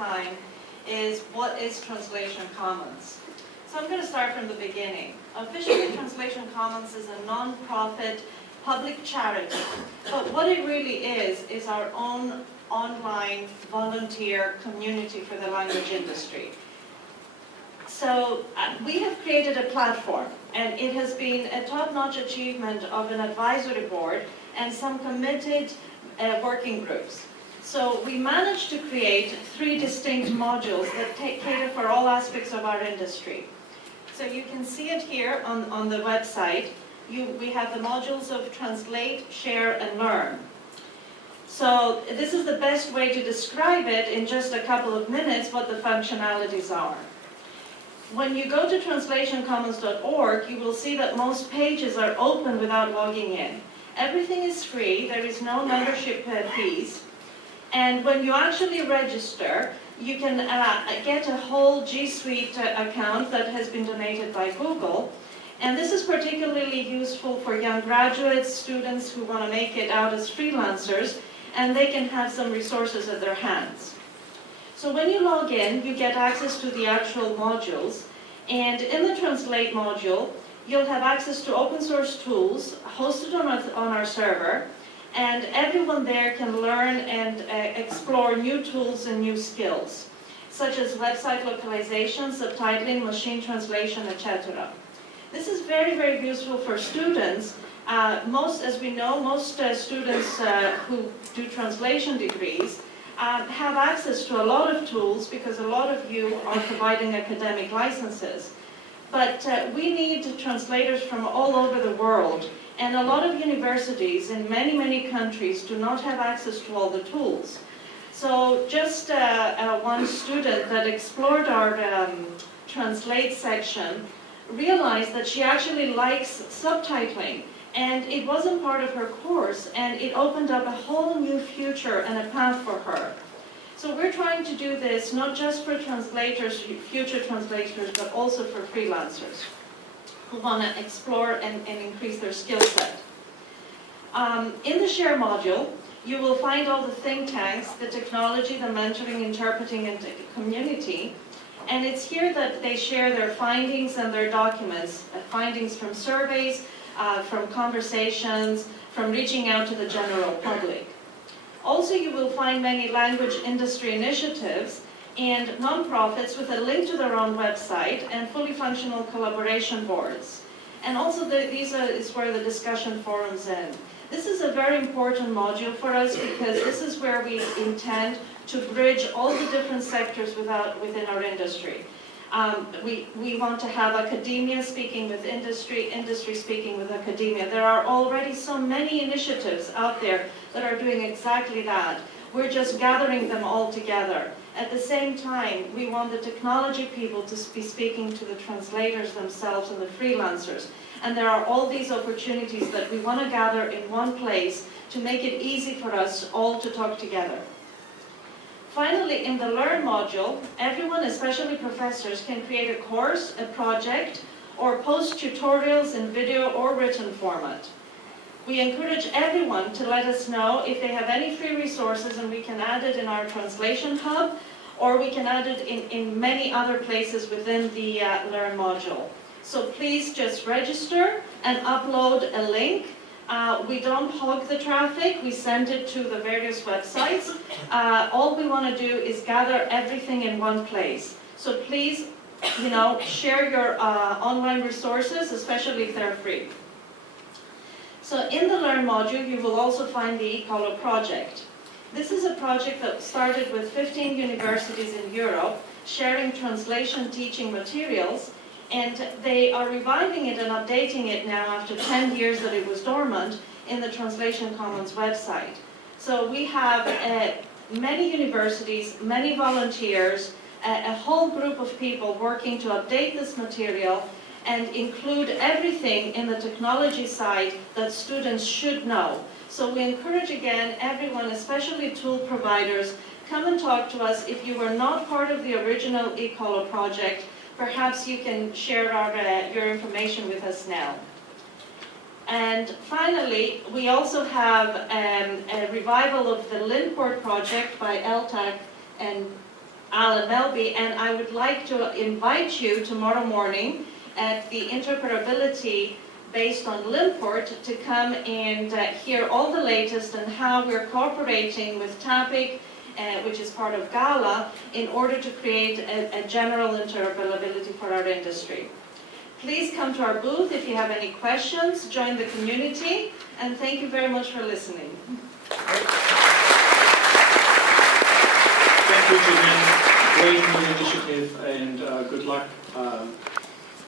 time is what is Translation Commons? So I'm going to start from the beginning. Officially, Translation Commons is a non-profit public charity, but what it really is our own online volunteer community for the language industry. So we have created a platform, and it has been a top-notch achievement of an advisory board and some committed working groups. So we managed to create 3 distinct modules that cater for all aspects of our industry. So you can see it here on the website. We have the modules of Translate, Share, and Learn. So this is the best way to describe it in just a couple of minutes what the functionalities are. When you go to translationcommons.org, you will see that most pages are open without logging in. Everything is free, there is no membership fees, and when you actually register, you can get a whole G Suite account that has been donated by Google, and this is particularly useful for young graduates, students who want to make it out as freelancers, and they can have some resources at their hands. So when you log in, you get access to the actual modules, and in the Translate module, you'll have access to open source tools hosted on our server, and everyone there can learn and explore new tools and new skills, such as website localization, subtitling, machine translation, etc. This is very, very useful for students. As we know, most students who do translation degrees have access to a lot of tools because a lot of you are providing academic licenses. But we need translators from all over the world, and a lot of universities in many, many countries do not have access to all the tools. So just one student that explored our Translate section realized that she actually likes subtitling, and it wasn't part of her course, and it opened up a whole new future and a path for her. So we're trying to do this not just for translators, future translators, but also for freelancers who want to explore and increase their skill set. In the Share module, you will find all the think tanks, the technology, the mentoring, interpreting, and community. And it's here that they share their findings and their documents, findings from surveys, from conversations, from reaching out to the general public. Also, you will find many language industry initiatives and nonprofits with a link to their own website and fully functional collaboration boards. And also, these is where the discussion forums end. This is a very important module for us because this is where we intend to bridge all the different sectors within our industry. We want to have academia speaking with industry, industry speaking with academia. There are already so many initiatives out there that are doing exactly that. We're just gathering them all together. At the same time, we want the technology people to be speaking to the translators themselves and the freelancers. And there are all these opportunities that we want to gather in one place to make it easy for us all to talk together. Finally, in the Learn module, everyone, especially professors, can create a course, a project, or post tutorials in video or written format. We encourage everyone to let us know if they have any free resources, and we can add it in our translation hub, or we can add it in many other places within the Learn module. So please just register and upload a link. We don't hog the traffic, we send it to the various websites. All we want to do is gather everything in one place. So please, share your online resources, especially if they're free. So in the Learn module, you will also find the eColor project. This is a project that started with 15 universities in Europe, sharing translation teaching materials, and they are reviving it and updating it now after 10 years that it was dormant in the Translation Commons website. So we have many universities, many volunteers, a whole group of people working to update this material and include everything in the technology side that students should know. So we encourage again everyone, especially tool providers, come and talk to us. If you were not part of the original eColor project, perhaps you can share your information with us now. And finally, we also have a revival of the Linport project by LTAC and Alan Melby, and I would like to invite you tomorrow morning at the Interoperability based on Limport to come and hear all the latest on how we're cooperating with TAPIC, which is part of GALA, in order to create a general interoperability for our industry. Please come to our booth if you have any questions, join the community, and thank you very much for listening. Thank you, Janine. Great new initiative, and good luck